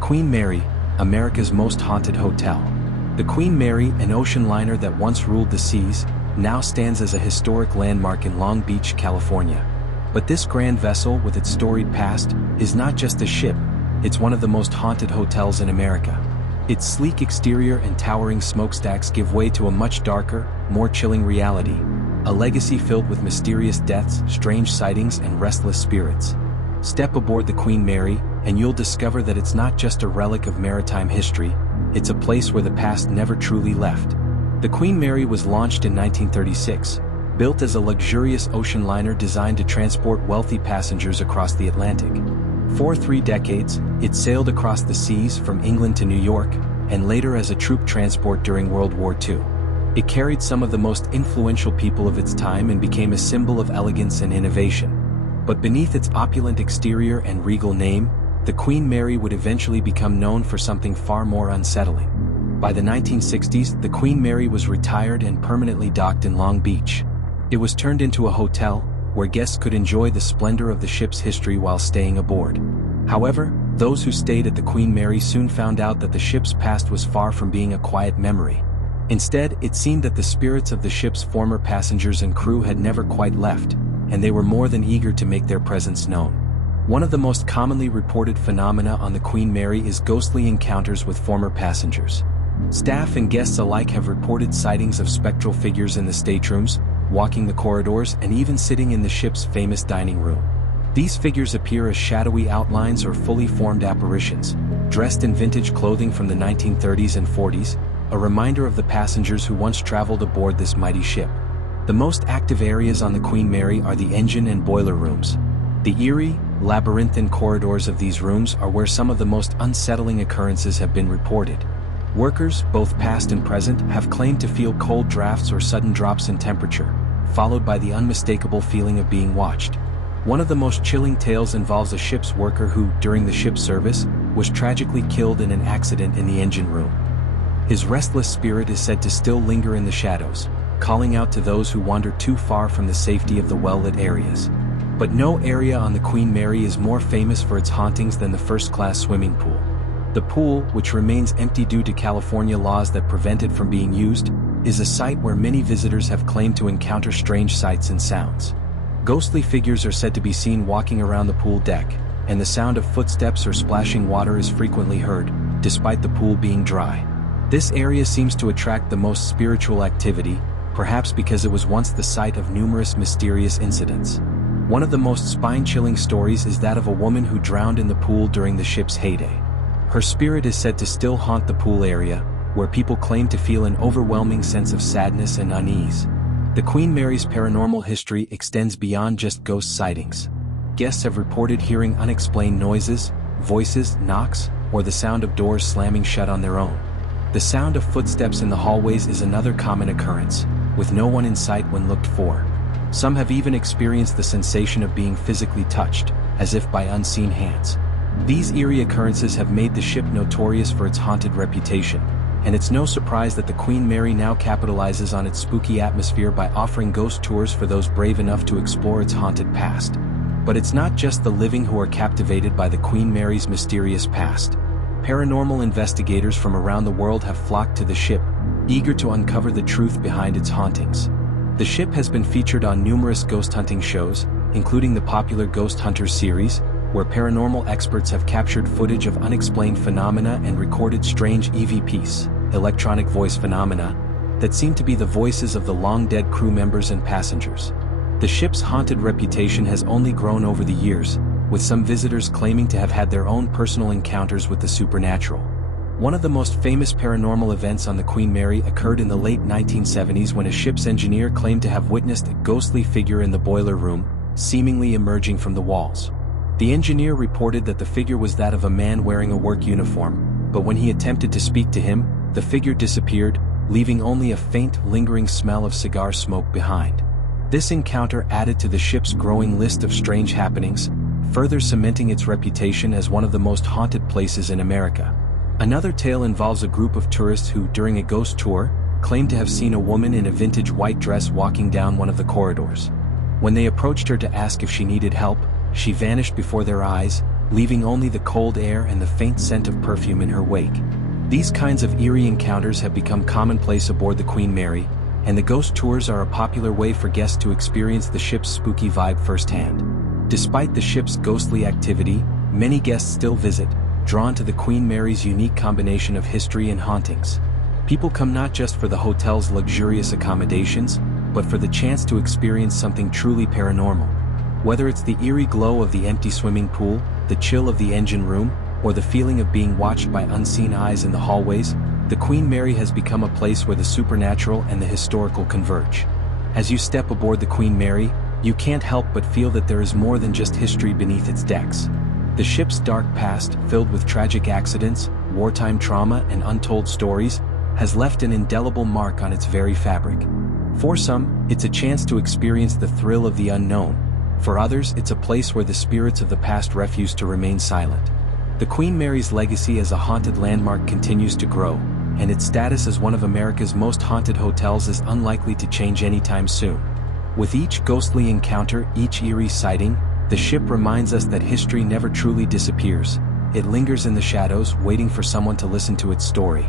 Queen Mary, America's most haunted hotel. The Queen Mary, an ocean liner that once ruled the seas, now stands as a historic landmark in Long Beach, California. But this grand vessel with its storied past is not just a ship, it's one of the most haunted hotels in America. Its sleek exterior and towering smokestacks give way to a much darker, more chilling reality, a legacy filled with mysterious deaths, strange sightings, and restless spirits. Step aboard the Queen Mary, and you'll discover that it's not just a relic of maritime history, it's a place where the past never truly left. The Queen Mary was launched in 1936, built as a luxurious ocean liner designed to transport wealthy passengers across the Atlantic. For 3 decades, it sailed across the seas from England to New York, and later as a troop transport during World War II. It carried some of the most influential people of its time and became a symbol of elegance and innovation. But beneath its opulent exterior and regal name, the Queen Mary would eventually become known for something far more unsettling. By the 1960s, the Queen Mary was retired and permanently docked in Long Beach. It was turned into a hotel, where guests could enjoy the splendor of the ship's history while staying aboard. However, those who stayed at the Queen Mary soon found out that the ship's past was far from being a quiet memory. Instead, it seemed that the spirits of the ship's former passengers and crew had never quite left, and they were more than eager to make their presence known. One of the most commonly reported phenomena on the Queen Mary is ghostly encounters with former passengers. Staff and guests alike have reported sightings of spectral figures in the staterooms, walking the corridors, and even sitting in the ship's famous dining room. These figures appear as shadowy outlines or fully formed apparitions, dressed in vintage clothing from the 1930s and 40s, a reminder of the passengers who once traveled aboard this mighty ship. The most active areas on the Queen Mary are the engine and boiler rooms. The eerie, labyrinthine corridors of these rooms are where some of the most unsettling occurrences have been reported. Workers, both past and present, have claimed to feel cold drafts or sudden drops in temperature, followed by the unmistakable feeling of being watched. One of the most chilling tales involves a ship's worker who, during the ship's service, was tragically killed in an accident in the engine room. His restless spirit is said to still linger in the shadows, calling out to those who wander too far from the safety of the well-lit areas. But no area on the Queen Mary is more famous for its hauntings than the first-class swimming pool. The pool, which remains empty due to California laws that prevent it from being used, is a site where many visitors have claimed to encounter strange sights and sounds. Ghostly figures are said to be seen walking around the pool deck, and the sound of footsteps or splashing water is frequently heard, despite the pool being dry. This area seems to attract the most spiritual activity, perhaps because it was once the site of numerous mysterious incidents. One of the most spine-chilling stories is that of a woman who drowned in the pool during the ship's heyday. Her spirit is said to still haunt the pool area, where people claim to feel an overwhelming sense of sadness and unease. The Queen Mary's paranormal history extends beyond just ghost sightings. Guests have reported hearing unexplained noises, voices, knocks, or the sound of doors slamming shut on their own. The sound of footsteps in the hallways is another common occurrence, with no one in sight when looked for. Some have even experienced the sensation of being physically touched, as if by unseen hands. These eerie occurrences have made the ship notorious for its haunted reputation, and it's no surprise that the Queen Mary now capitalizes on its spooky atmosphere by offering ghost tours for those brave enough to explore its haunted past. But it's not just the living who are captivated by the Queen Mary's mysterious past. Paranormal investigators from around the world have flocked to the ship, eager to uncover the truth behind its hauntings. The ship has been featured on numerous ghost hunting shows, including the popular Ghost Hunters series, where paranormal experts have captured footage of unexplained phenomena and recorded strange EVPs, electronic voice phenomena, that seem to be the voices of the long-dead crew members and passengers. The ship's haunted reputation has only grown over the years, with some visitors claiming to have had their own personal encounters with the supernatural. One of the most famous paranormal events on the Queen Mary occurred in the late 1970s when a ship's engineer claimed to have witnessed a ghostly figure in the boiler room, seemingly emerging from the walls. The engineer reported that the figure was that of a man wearing a work uniform, but when he attempted to speak to him, the figure disappeared, leaving only a faint, lingering smell of cigar smoke behind. This encounter added to the ship's growing list of strange happenings, further cementing its reputation as one of the most haunted places in America. Another tale involves a group of tourists who, during a ghost tour, claimed to have seen a woman in a vintage white dress walking down one of the corridors. When they approached her to ask if she needed help, she vanished before their eyes, leaving only the cold air and the faint scent of perfume in her wake. These kinds of eerie encounters have become commonplace aboard the Queen Mary, and the ghost tours are a popular way for guests to experience the ship's spooky vibe firsthand. Despite the ship's ghostly activity, many guests still visit, drawn to the Queen Mary's unique combination of history and hauntings. People come not just for the hotel's luxurious accommodations, but for the chance to experience something truly paranormal. Whether it's the eerie glow of the empty swimming pool, the chill of the engine room, or the feeling of being watched by unseen eyes in the hallways, the Queen Mary has become a place where the supernatural and the historical converge. As you step aboard the Queen Mary, you can't help but feel that there is more than just history beneath its decks. The ship's dark past, filled with tragic accidents, wartime trauma, and untold stories, has left an indelible mark on its very fabric. For some, it's a chance to experience the thrill of the unknown. For others, it's a place where the spirits of the past refuse to remain silent. The Queen Mary's legacy as a haunted landmark continues to grow, and its status as one of America's most haunted hotels is unlikely to change anytime soon. With each ghostly encounter, each eerie sighting, the ship reminds us that history never truly disappears. It lingers in the shadows, waiting for someone to listen to its story.